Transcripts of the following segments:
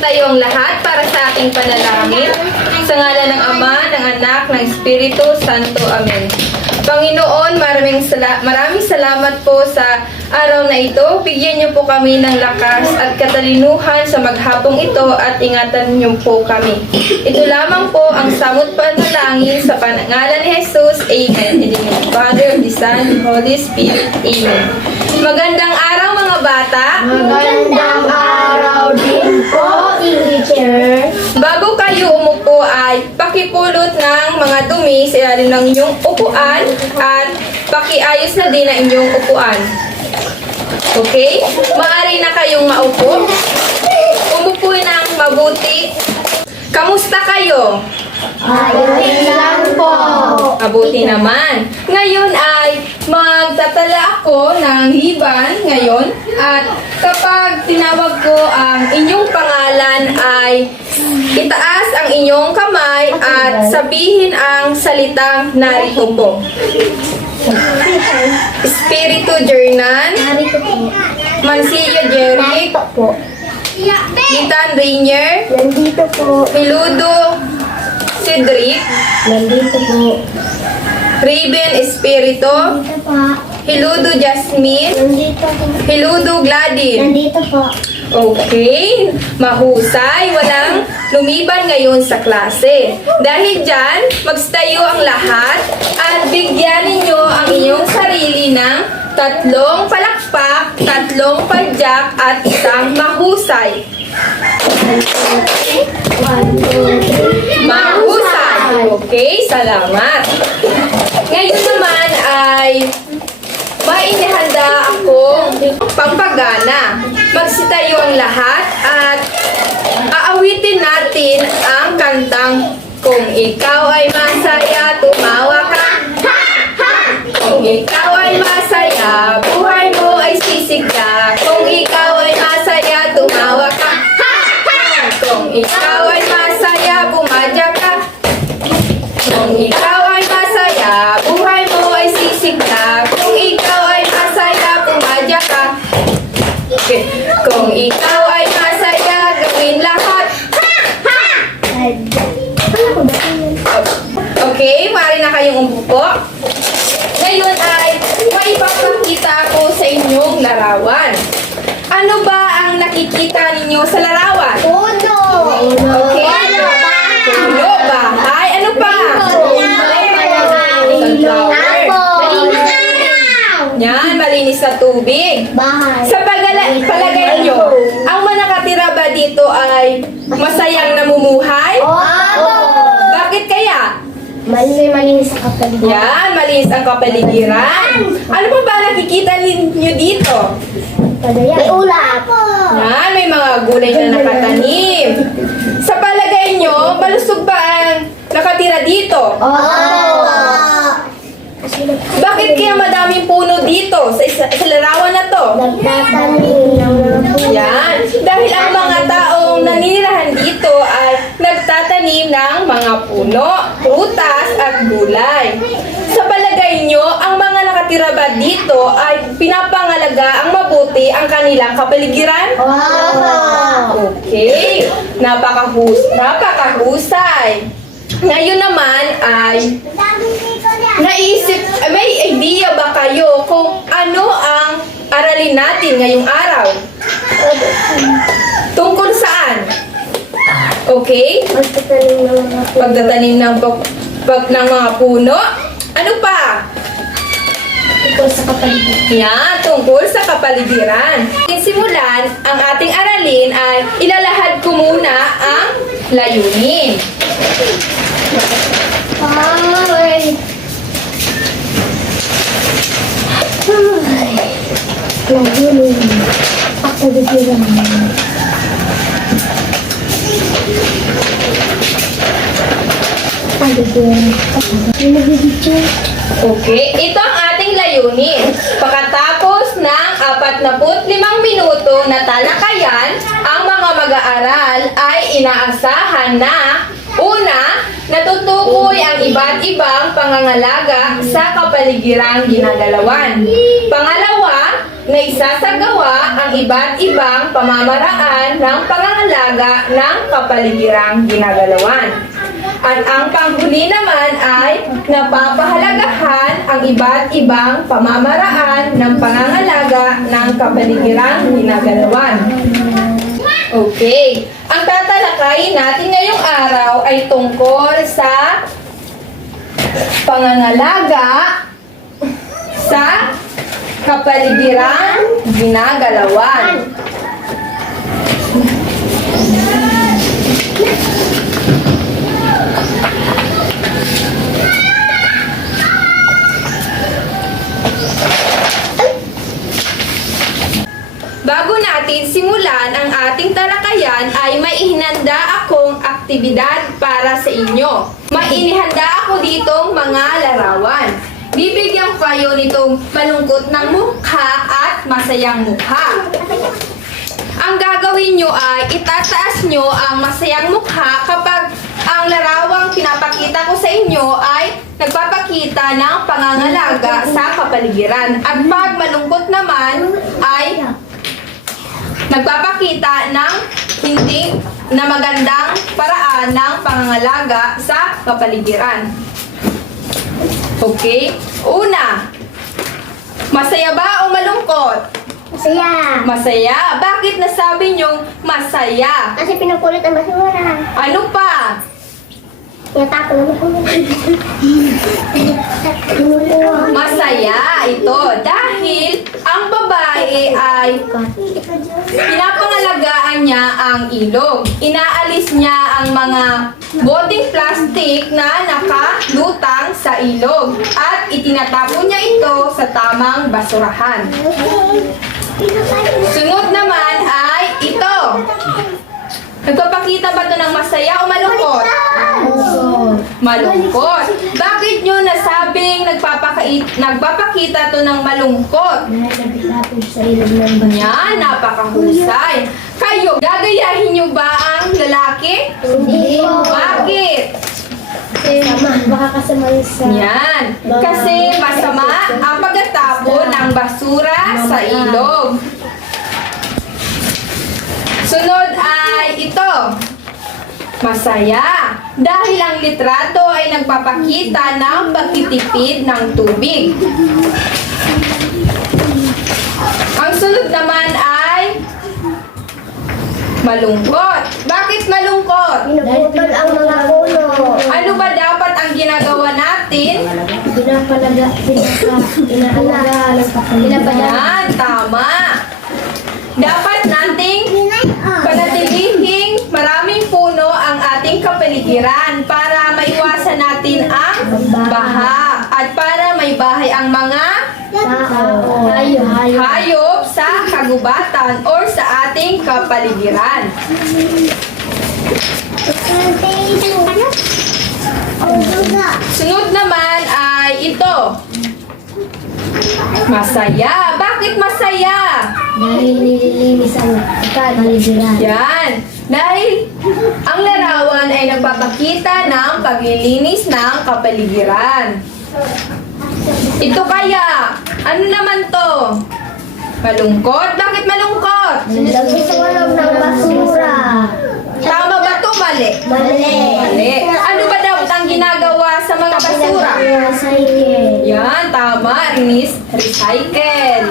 Magsitayo ang lahat para sa ating panalangin. Sa ngalan ng Ama, ng Anak, ng Espiritu Santo. Amen. Panginoon, maraming salamat po sa araw na ito. Bigyan niyo po kami ng lakas at katalinuhan sa maghapong ito at ingatan niyo po kami. Ito lamang po ang samot panalangin sa pangalan ni Jesus. Amen. In the name of the Father, of the Son, and Holy Spirit. Amen. Magandang araw mga bata. Magandang araw din po, teacher. Bago kayo umupo ay pakipulot ng mga dumi sa ilalim ng inyong upuan at pakiayos na din ang inyong upuan. Okay? Maaari na kayong maupo. Umupo ng mabuti. Kamusta kayo? Ayun lang po. Mabuti naman. Ngayon ay magtatala ako ng liban ngayon at kapag tinawag ko ang inyong pangalan ay itaas ang inyong kamay at sabihin ang salitang narito po. Espiritu Jernan, Narito po. Mancillo Jeric, Narito po. Litan Rainier, Nandito po. Miludo Cedric, Nandito po. Raven Espirito, Nandito po. Hiludo Jasmine, Nandito po. Hiludo Gladys. Nandito po. Okay, mahusay, walang lumiban ngayon sa klase. Dahil dyan, magstayo ang lahat at bigyan ninyo ang inyong sarili ng 3 palakpak, 3 padyak at isang mahusay. 1, 2, 3. Mahusay! Okay, salamat. Ngayon naman ay may inihanda akong pampagana. Magsitayo ang lahat at aawitin natin ang kantang Kung Ikaw Ay Masaya, Tumawa Ka. Kung ikaw ay masaya, buhay mo ay sisigla. Kung ikaw ay masaya, tumawa ka. Kung ikaw ay masaya, bumadya ka. Kung ikaw ay masaya, buhay mo ay sisigla. Kung ikaw ay masaya, bumadya ka. Okay. Kung ikaw ay masaya, gawin lahat. Okay, maaari na kayong umupo. Ngayon ay maipapakita ko sa inyong larawan. Ano ba ang nakikita ninyo sa larawan? Uno. Okay. Puno, bahay. Ano pa? Sunflower. Yan, malinis na tubig. Bahay. Sa palagay nyo, ang mga nakatira ba dito ay masayang namumuhay? Bakit kaya? Malinis sa kapaligiran. Yan, malinis ang kapaligiran. Ano pa ba nakikita ninyo dito? May ulap. Yan, may mga gulay na nakatanim. Sa palagay nyo, malusog ba ang nakatira dito? Bakit kaya madaming puno dito sa larawan na to? Nagtatanim ng mga puno. Yan, dahil ang mga taong naninirahan dito ay nagtatanim ng mga puno, prutas at gulay. Sa palagay nyo, ang mga nakatira ba dito ay pinapangalaga ang mabuti ang kanilang kapaligiran? Okay, napakahusay. Ngayon naman ay may idea ba kayo kung ano ang aralin natin ngayong araw? Tungkol saan? Okay? Magtatanim ng mga puno. Pagtatanim ng mga puno. Ano pa? Tungkol sa kapaligiran. Yan, tungkol sa kapaligiran. Simulan, ang ating aralin ay ilalahad ko muna ang layunin. Layunin. Kapaligiran. Okay, ito ang ating layunin. Pagkatapos ng 45 minuto na talakayan, ang mga mag-aaral ay inaasahan na una, natutukoy ang iba't ibang pangangalaga sa kapaligirang ginagalawan. Pangalawa, na isasagawa ang iba't ibang pamamaraan ng pangangalaga ng kapaligirang ginagalawan. At ang panghuli naman ay napapahalagahan ang iba't ibang pamamaraan ng pangangalaga ng kapaligirang ginagalawan. Okay, ang tatalakayin natin ngayong araw ay tungkol sa pangangalaga sa kapaligirang ginagalawan. Bago natin simulan ang ating talakayan ay may ihinanda akong aktibidad para sa inyo. May inihanda ako ditong mga larawan. Bibigyan ko kayo nitong malungkot ng mukha at masayang mukha. Ang gagawin nyo ay itataas nyo ang masayang mukha kapag ang larawang pinapakita ko sa inyo ay nagpapakita ng pangangalaga sa kapaligiran. At pag malungkot naman ay nagpapakita ng hindi na magandang paraan ng pangangalaga sa kapaligiran. Okay? Una, masaya ba o malungkot? Masaya. Masaya. Bakit nasabi niyong masaya? Kasi pinupulit ang basura. Ano pa? Tinatapon ang basura. Kinukuha. Masaya ito dahil ang babae ay pinapangalagaan niya ang ilog. Inaalis niya ang mga boteng plastik na nakalutang sa ilog at itinatapon niya ito sa tamang basurahan. Sunod naman ay ito. Nagpapakita ba ito ng masaya o malungkot? Malungkot. Bakit nyo nasabing nagpapakita to ng malungkot? Nagtapon sa ilog ng basura. Yan, napakahusay. Kayo, gagayahin nyo ba ang lalaki? Hindi. Bakit? Baka kasama sa... Yan. Kasi masama ang pagtatapon ng basura sa ilog. Sunod ay ito. Masaya. Dahil ang litrato ay nagpapakita ng pagtitipid ng tubig. Ang sunod naman ay malungkot. Bakit malungkot? Pinuputol ang mga puno. Ano ba dapat ang ginagawa natin? Yan, tama. Dapat nating panatilihing maraming puno ang ating kapaligiran para maiwasan natin ang baha at para may bahay ang mga hayop sa kagubatan or sa ating kapaligiran. Sunod naman ay ito. Masaya. Bakit masaya? Dahil nililinis ang kapaligiran. Yan. Dahil ang larawan ay nagpapakita ng paglilinis ng kapaligiran. Ito kaya, ano naman to? Malungkot? Bakit malungkot? Lagay sa walong ng basura. Tama ba to? Mali. Mali. Ano ba daw ang ginagawa sa mga basura? Recycle. Yan, tama. Recycle.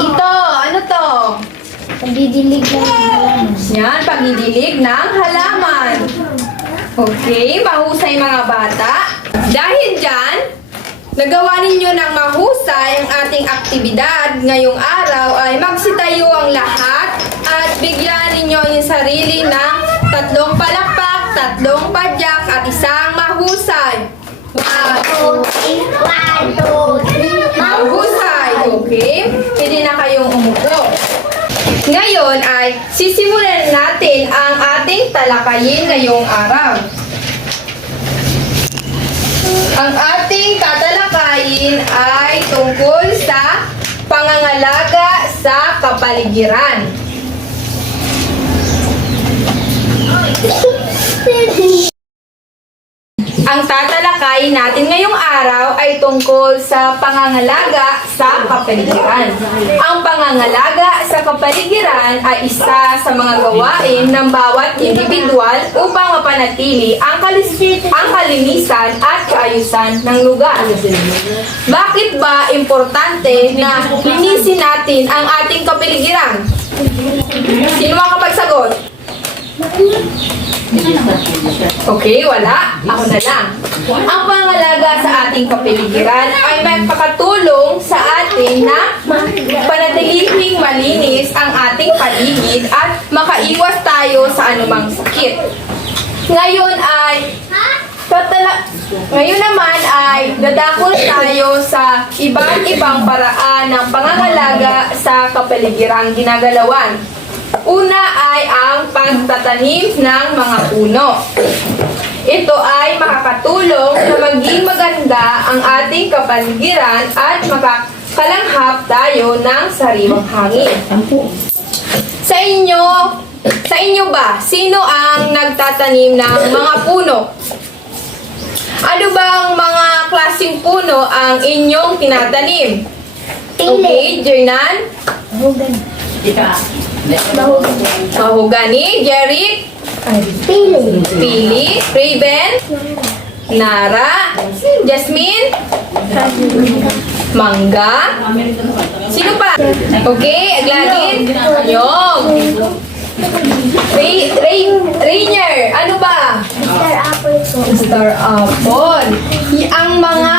Ito, ano to? Pagdidilig ng halaman. Yan, pagdidilig ng halaman. Okay, mahusay mga bata. Dahil dyan, nagawa ninyo ng mahusay ang ating aktibidad ngayong araw ay magsitayo ang lahat at bigyan ninyo yung sarili ng 3 palakpak, 3 padyak at isang mahusay. Mahusay, okay? Pwede na kayong umupo. Ngayon ay sisimulan natin ang ating talakayin ngayong araw. Ang ating tatalakayin ay tungkol sa pangangalaga sa kapaligiran. Ang tatalakayin natin ngayong araw ay ay tungkol sa pangangalaga sa kapaligiran. Ang pangangalaga sa kapaligiran ay isa sa mga gawain ng bawat individual upang mapanatili ang kalinisan at kaayusan ng lugar. Bakit ba importante na linisin natin ang ating kapaligiran? Sino makapagsagot? Okay, wala. Ako na lang. Ang pangalaga sa ating kapaligiran ay magpakatulong sa atin na panatilihing malinis ang ating paligid at makaiwas tayo sa anumang sakit. Ngayon naman ay dadakol tayo sa iba't ibang paraan ng pangangalaga sa kapaligiran ginagalawan. Una ay ang pagtatanim ng mga puno. Ito ay makakatulong na maging maganda ang ating kapaligiran at makakalanghap tayo ng sariwang hangin. Sa inyo ba, sino ang nagtatanim ng mga puno? Ano bang mga klaseng puno ang inyong tinatanim? Okay, Jernan? Mahogani, Jerry, Pili, Raven, Nara, Jasmine, Mangga. Sino pa? Okay, Agladin, Nyog, Rainier, ano ba? Mr. Apple po. Star Apple. Ang mga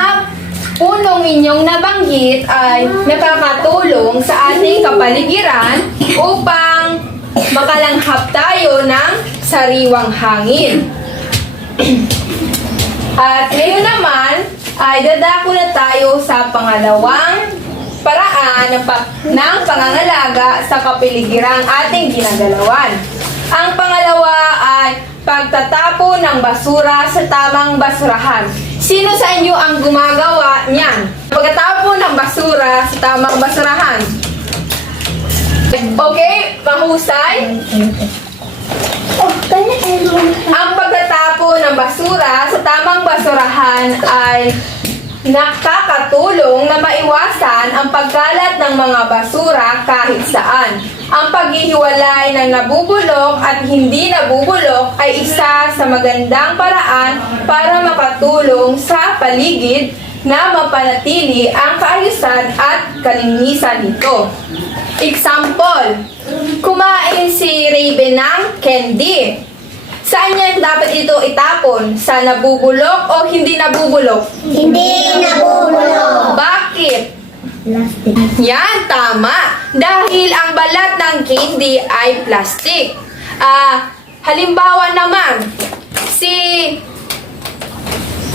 punong inyong nabanggit ay nakakatulong sa ating kapaligiran upang makalanghap tayo ng sariwang hangin. At ngayon naman ay dadako na tayo sa pangalawang paraan ng pangangalaga sa kapaligiran ating ginagalawan. Ang pangalawa ay pagtatapon ng basura sa tamang basurahan. Sino sa inyo ang gumagawa niyan? Pagtatapon ng basura sa tamang basurahan. Okay, mahusay. Ang pagtatapon ng basura sa tamang basurahan ay nakakatulong na maiwasan ang pagkalat ng mga basura kahit saan. Ang paghihiwalay ng nabubulok at hindi nabubulok ay isa sa magandang paraan para makatulong sa paligid na mapanatili ang kaayusan at kalinisan nito. Example, kumain si Raven ng candy. Saan niya dapat ito itapon? Sa nabubulok o hindi nabubulok? Hindi nabubulok. Bakit? Plastic. Yan, tama. Dahil ang balat ng candy ay plastic. Halimbawa naman, si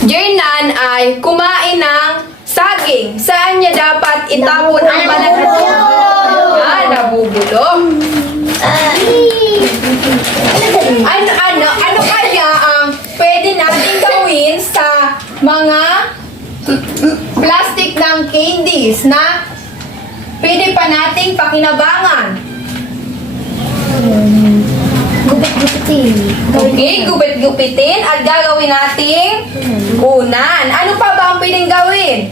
Jernan ay kumain ng saging. Saan niya dapat itapon ang balat ng candy? Nabubulok. Ano kaya ang pwede natin gawin sa mga plastic ng candies na pwede pa nating pakinabangan? Gupit-gupitin. Okay, gupit-gupitin at gagawin nating unan. Ano pa ba ang pwedeng gawin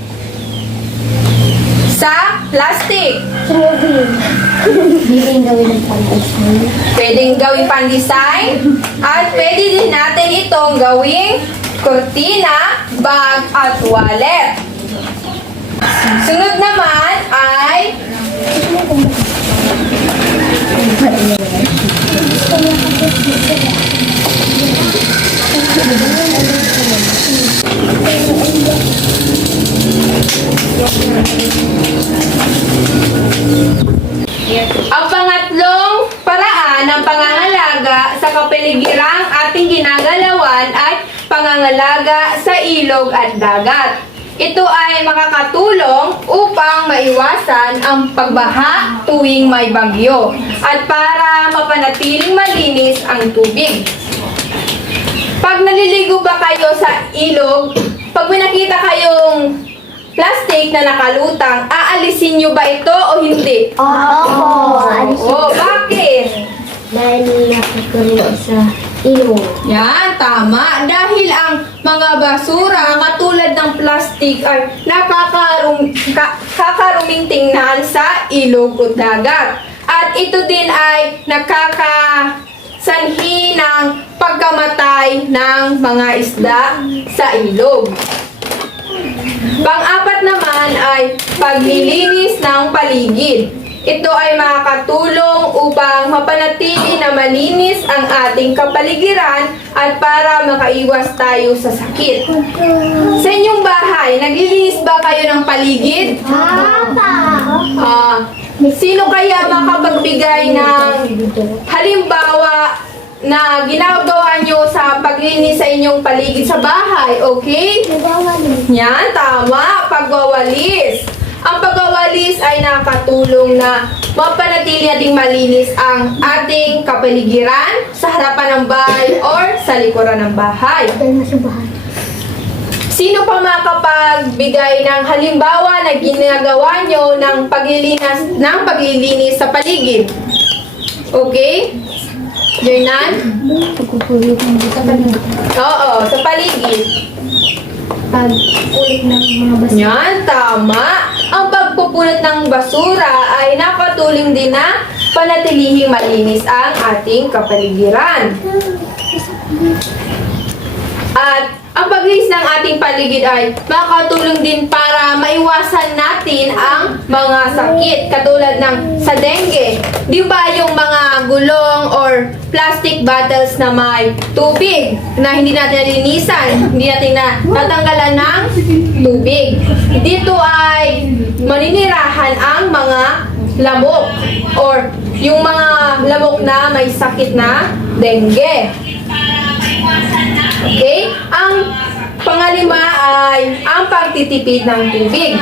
sa plastic? Pwedeng gawin ng pang-design. Pwedeng gawing pan-design at pwede din natin itong gawing kurtina, bag at wallet. Sunod naman ay ang pangatlong paraan ng pangangalaga sa kapaligirang ating ginagalawan ay pangangalaga sa ilog at dagat. Ito ay makakatulong upang maiwasan ang pagbaha tuwing may bagyo at para mapanatiling malinis ang tubig. Pag naliligo ba kayo sa ilog, pag may nakita kayong plastic na nakalutang, aalisin nyo ba ito o hindi? Oo. Oo, bakit? Dahil nakakuluwa sa ilog. Yan, tama. Dahil ang mga basura katulad ng plastic ay kakaruming tingnan sa ilog o dagat. At ito din ay nakakasanhi ng pagkamatay ng mga isda sa ilog. Pang-apat naman ay paglilinis ng paligid. Ito ay makakatulong upang mapanatili na malinis ang ating kapaligiran at para makaiwas tayo sa sakit. Sa inyong bahay, naglilinis ba kayo ng paligid? Papa! Sino kaya makapagbigay ng halimbawa na ginagawa nyo sa paglinis sa inyong paligid sa bahay? Okay? Nagawalis. Yan, tama. Pagwawalis. Ang pagwawalis ay nakatulong na mapanatili nating malinis ang ating kapaligiran sa harapan ng bahay or sa likuran ng bahay. Dahil masubahan. Sino pa makapagbigay ng halimbawa na ginagawa nyo ng paglilinis sa paligid? Okay? Joynan? Pagpupulot ng sa paligid. Oo, sa paligid. Pag-ulit ng mga basta. Yan, tama. Ang pagpupulot ng basura ay nakatulong din na panatilihing malinis ang ating kapaligiran. At ang paglinis ng ating paligid ay makakatulong din para maiwasan natin ang mga sakit katulad ng sa dengue. Di ba yung mga gulong or plastic bottles na may tubig na hindi natin nalinisan, hindi natin natanggalan ng tubig. Dito ay maninirahan ang mga lamok or yung mga lamok na may sakit na dengue. Okay? Ang pangalima ay ang pagtitipid ng tubig.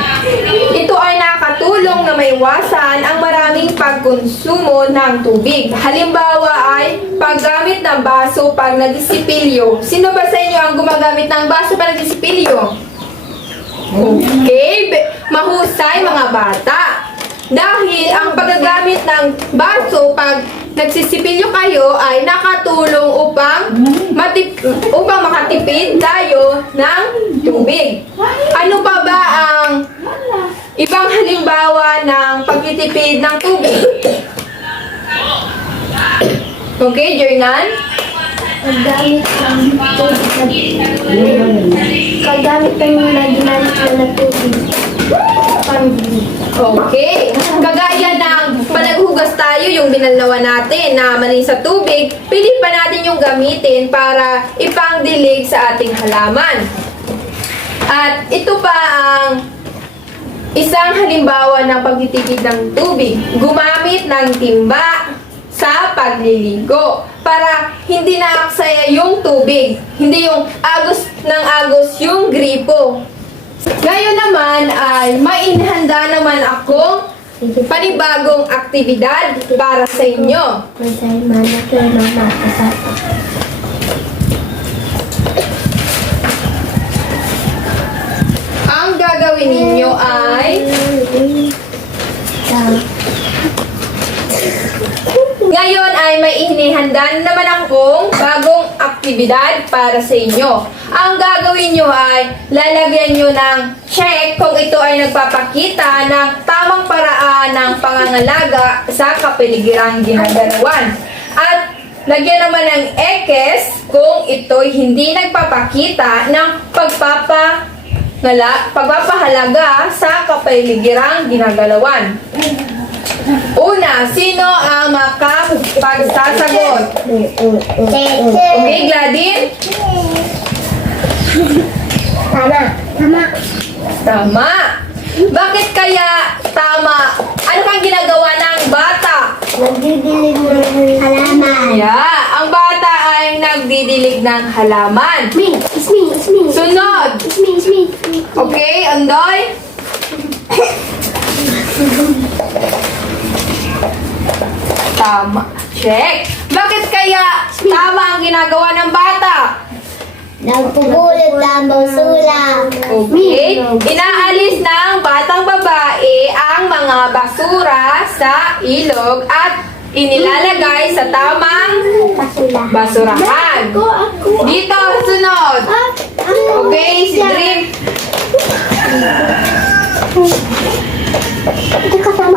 Ito ay nakatulong na maiwasan ang maraming pagkonsumo ng tubig. Halimbawa ay paggamit ng baso pag nagdisipilyo. Sino ba sa inyo ang gumagamit ng baso pag nagdisipilyo? Okay, mahusay mga bata. Dahil ang paggagamit ng baso pag nagsisipilyo kayo ay nakatulong upang makatipid tayo ng tubig. Ano pa ba ang ibang halimbawa ng pagtitipid ng tubig? Okay, Jornan? Paggamit ng tubig na paggamit ng mga ginamit na tubig. Okay. Kagaya ng panaghugas tayo, yung binalnawan natin na malinis sa tubig, pili pa natin yung gamitin para ipangdilig sa ating halaman. At ito pa ang isang halimbawa ng pagtitipid ng tubig. Gumamit ng timba sa pagliligo para hindi naaksaya yung tubig. Hindi yung agos ng agos yung gripo. Ngayon naman ay may inihanda naman akong panibagong aktibidad para sa inyo. Masay mana kayo ng makasat. Ang gagawin ninyo ay ngayon ay may inihanda naman akong bagong aktibidad para sa inyo. Ang gagawin nyo ay lalagyan nyo ng check kung ito ay nagpapakita ng tamang paraan ng pangangalaga sa kapaligiran ginagalawan. At lagyan naman ng X kung ito'y hindi nagpapakita ng pagpapahalaga sa kapaligiran ginagalawan. Una, sino ang makapagsasagot? Okay, Gladys? Tama. Tama. Bakit kaya tama? Ano kang ginagawa ng bata? Nagdidilig ng halaman. Yeah, ang bata ay nagdidilig ng halaman. It's me. Sunod. It's me. Okay, Andoy? Tama. Check. Bakit kaya tama ang ginagawa ng bata? Nagpupulot ng basura. Okay. Inaalis ng batang babae ang mga basura sa ilog at inilalagay sa tamang basurahan. Dito, sunod. Okay, si Dream.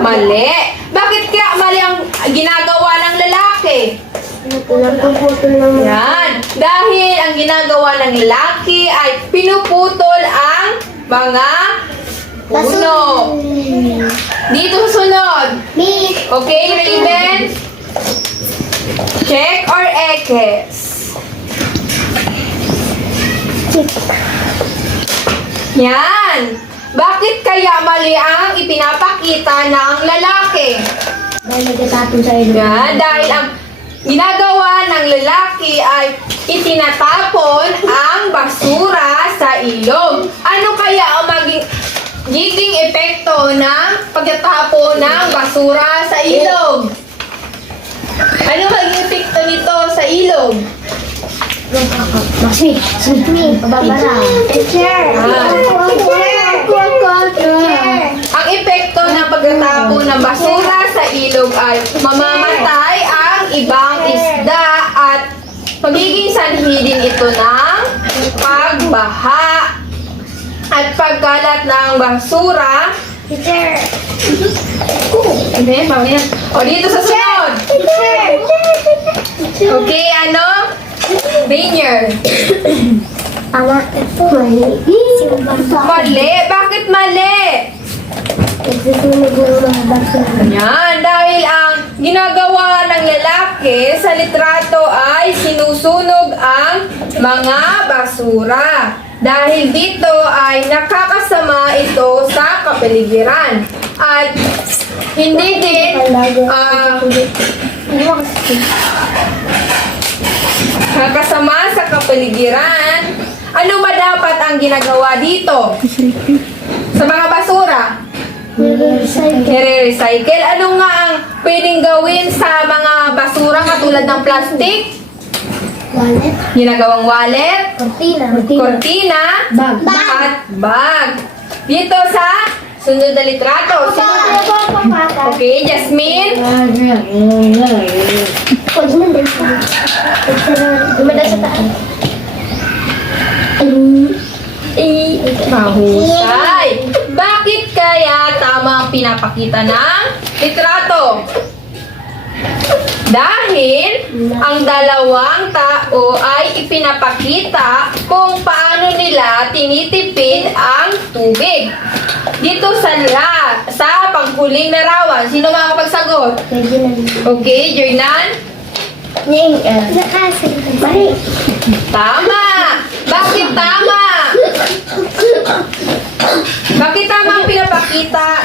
Mali. Bakit kaya mali ang ginagawa ng lalaki? Yan. Dahil ang ginagawa ng lalaki ay pinuputol ang mga puno. Dito sunod. Okay, Raven? Check or X? Yan. Bakit kaya mali ang ipinapakita ng lalaki? Yan. Dahil ang ginagawa ng lalaki ay itinatapon ang basura sa ilog. Ano kaya ang magiging epekto ng pagtatapon ng basura sa ilog? Ano magiging epekto nito sa ilog? Ang epekto ng pagtatapon ng basura sa ilog ay mamamatay ang ibang isda at magiging sanhi din ito ng pagbaha at pagkalat ng basura. Okay, mamaya. O dito sa sunod. Okay, ano? Rainier. Mali. Bakit mali? Yan, dahil ang ginagawa ng lalaki sa litrato ay sinusunog ang mga basura. Dahil dito ay nakakasama ito sa kapaligiran. At hindi din nakasama sa kapaligiran. Ano ba dapat ang ginagawa dito? Sa mga basura? Nire-recycle. Ano nga ang pwedeng gawin sa mga basura katulad ng plastic? Ginagawang wallet, kortina, at bag. Dito sa sunod na litrato. Okay, Jasmine. Mahusay. Bakit kaya tama ang pinapakita ng litrato? Dahil ang dalawang tao ay ipinapakita kung paano nila tinitipid ang tubig. Dito sa panghuling larawan, sino makakapagsagot? Okay, Jordan? Tama! Bakit tama? Bakit tama ang pinapakita?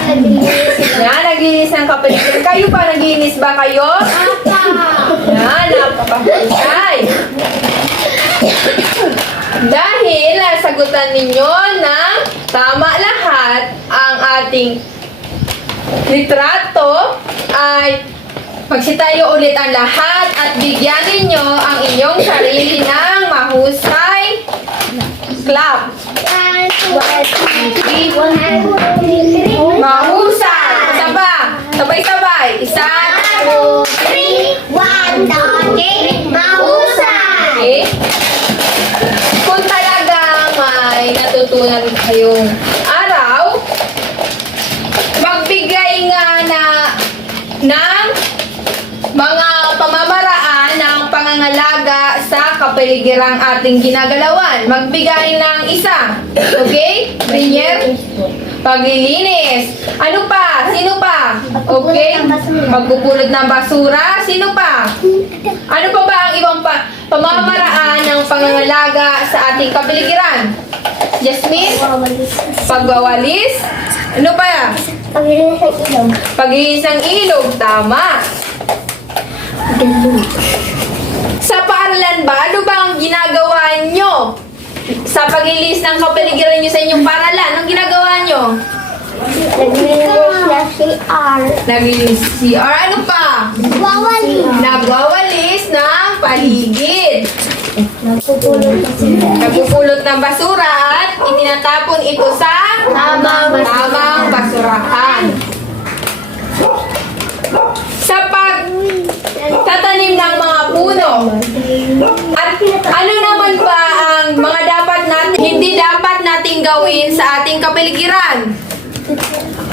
Yan, naglinis ng kapaligiran. Kayo pa, naglinis ba kayo? Yan, napapahusay. Dahil sagutan ninyo ng tama lahat ang ating litrato, ay magsitayo ulit ang lahat at bigyan ninyo ang inyong sarili ng mahusay clap. Mahusay! Isa pa! Sabay-sabay! Isa, 2, 3, okay? Kung talagang may natutunan kayong araw, magbigay nga ng mga pamamaraan ng pangangalaga sa kapaligirang ating ginagalawan. Magbigay ng isa. Okay? Rainier? Paglilinis. Ano pa? Sino pa? Okay? Magpupulot ng basura. Sino pa? Ano pa ba ang ibang pamamaraan ng pangangalaga sa ating kapaligiran? Jasmine? Pagwawalis? Ano pa? Paglinis ng ilog. Tama. Sa paaralan ba, ano ba ang ginagawa nyo? Sa paglinis ng kapaligiran nyo sa inyong paaralan, anong ginagawa nyo? Naglinis CR. Ano pa? Nagwawalis ng paligid. Nagpupulot ng basura at itinatapon ito sa tamang basurahan. Sa pagtatanim ng mga puno at kapaligiran.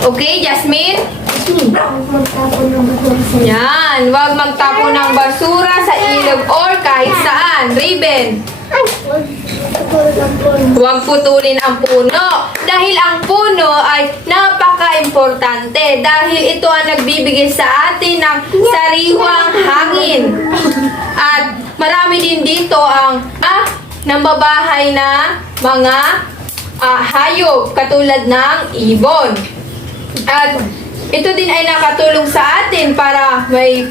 Okay, Jasmine? Magtapon ng basura. Yan, huwag magtapon ng basura sa ilog or kahit saan. Raven, Ay! huwag putulin ang puno. Dahil ang puno ay napaka-importante. Dahil ito ang nagbibigay sa atin ng sariwang hangin. At marami din dito ang nambabahay na mga hayop katulad ng ibon. At ito din ay nakatulong sa atin para may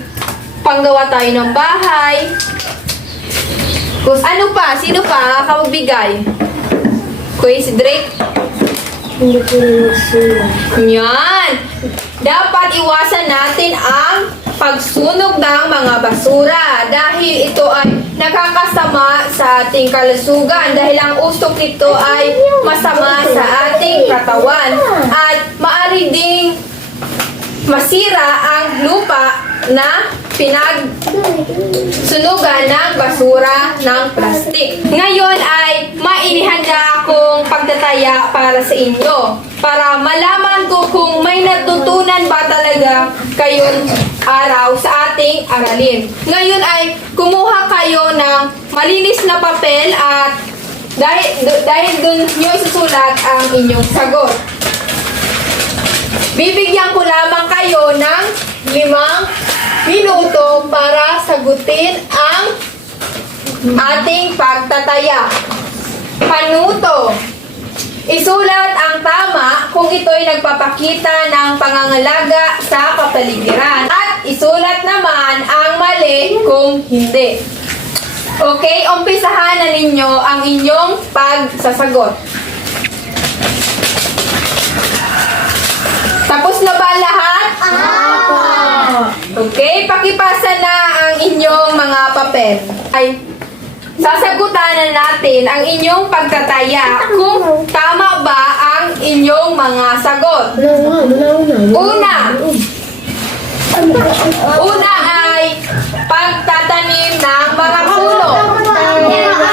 panggawa tayo ng bahay. Kung ano pa? Sino pa kakapagbigay? Kuya si Drake? Hindi ko rin basura. Yan! Dapat iwasan natin ang pagsunog ng mga basura dahil ito ay nakakasama sa ating kalusugan dahil ang usok nito ay masama sa ating katawan at maaari ding masira ang lupa na pinagsunugan ng basura ng plastik. Ngayon ay mainihanda akong pagtataya para sa inyo para malaman ko kung may natutunan ba talaga kayong araw sa ating aralin. Ngayon ay kumuha kayo ng malinis na papel at dahil dun nyo isusulat ang inyong sagot. Bibigyan ko lamang kayo ng 5 minuto para sagutin ang ating pagtataya. Panuto. Isulat ang tama kung ito'y nagpapakita ng pangangalaga sa kapaligiran. At isulat naman ang mali kung hindi. Okay, umpisahan na ninyo ang inyong pagsasagot. Tapos na ba lahat? Okay, pakipasa na ang inyong mga papel. Ay, sasagutan na natin ang inyong pagtataya kung tama ba ang inyong mga sagot. Una ay pagtatanim ng mga puno.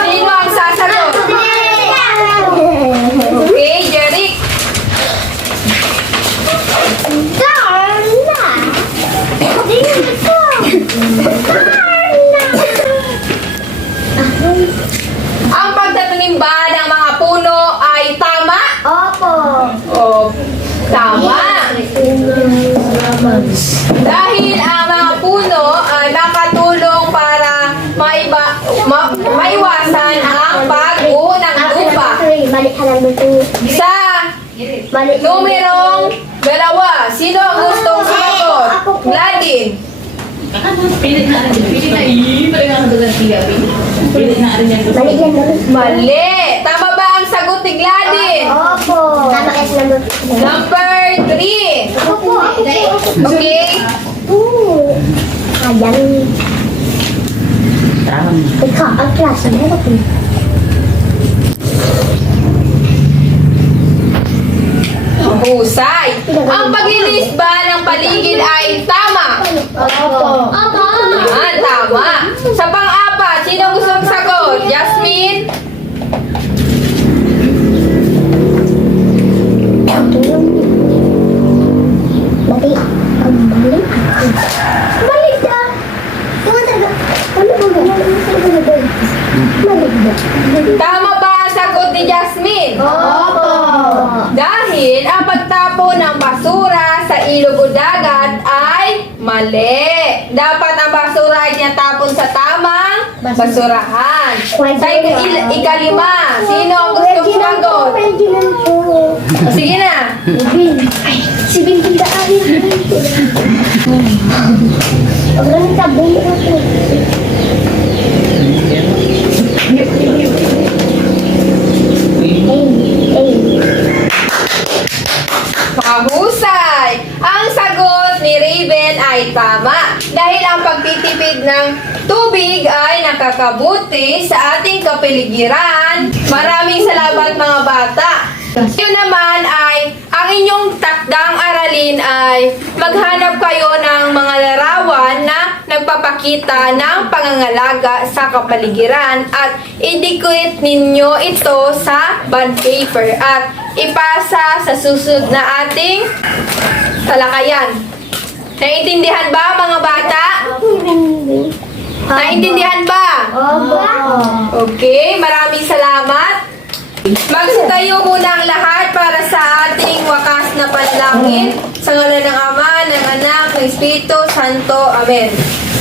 Sino ang sasagot? Okay, Jeric. Ang pagtatanim ba ng mga puno ay tama? Opo. O, tama. Dahil ang mga puno ay makatulong para maiwasan ang pag-uho ng lupa. Balik ka lang dito. Sa Balik. numerong 2, sino ang gustong sumagot? Gladys. Pilit na rin. Pilit na nga sa tiga. Pilit na rin yan. Balik yan dito. Mali. Tama ba ang sagot ni Gladys? Opo. Tama kasi number. Number 3. Ako po. Okay? Oo. Ayan. Tama. Ikaw, ang klase na ito. Husay. Ang paglilis ba ng paligid ay tama? Opo. Opo. Yan, tama. Sa pang-apat, sino gustong sagot? Jasmine? Balik. Ang balik. Balik na. Tama talaga. Ano ba ba? Balik na. Tama ba ang sagot ni Jasmine? Opo. Dahil ang pagtapon ng basura sa ilog o dagat ay mali. Dapat ang basura ay tinatapon sa tamang basurahan. Sa ikalima, sino ang gustong sumagot? Pwede lang po. O, sige na. Ay, si Bintin Daan. Ang ganun ka, buhay ako. Mahusay! Ang sagot ni Raven ay tama dahil ang pagtitipid ng tubig ay nakakabuti sa ating kapaligiran. Maraming salamat mga bata. Yun naman ay, ang inyong takdang aralin ay maghanap kayo ng mga larawan na nagpapakita ng pangangalaga sa kapaligiran at idikit ninyo ito sa bond paper at ipasa sa susunod na ating talakayan. Naiintindihan ba mga bata? Naiintindihan ba? Okay, maraming salamat. Magsitayo muna ang lahat para sa ating wakas na panalangin. Sa ngalan ng Ama, ng Anak, ng Espiritu Santo. Amen.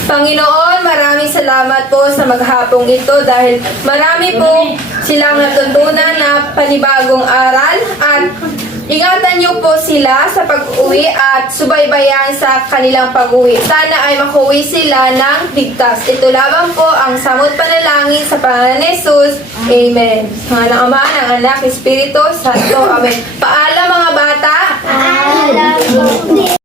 Panginoon, maraming salamat po sa maghapong ito dahil marami po silang natutunan na panibagong aral at ingatan niyo po sila sa pag-uwi at subaybayan sa kanilang pag-uwi. Sana ay makuwi sila ng ligtas. Ito lamang po ang samot panalangin sa pangalan ni Jesus. Amen. Sa ngalan ng Ama, ng Anak, Espiritu Santo. Amen. Paalam mga bata. Alam ko.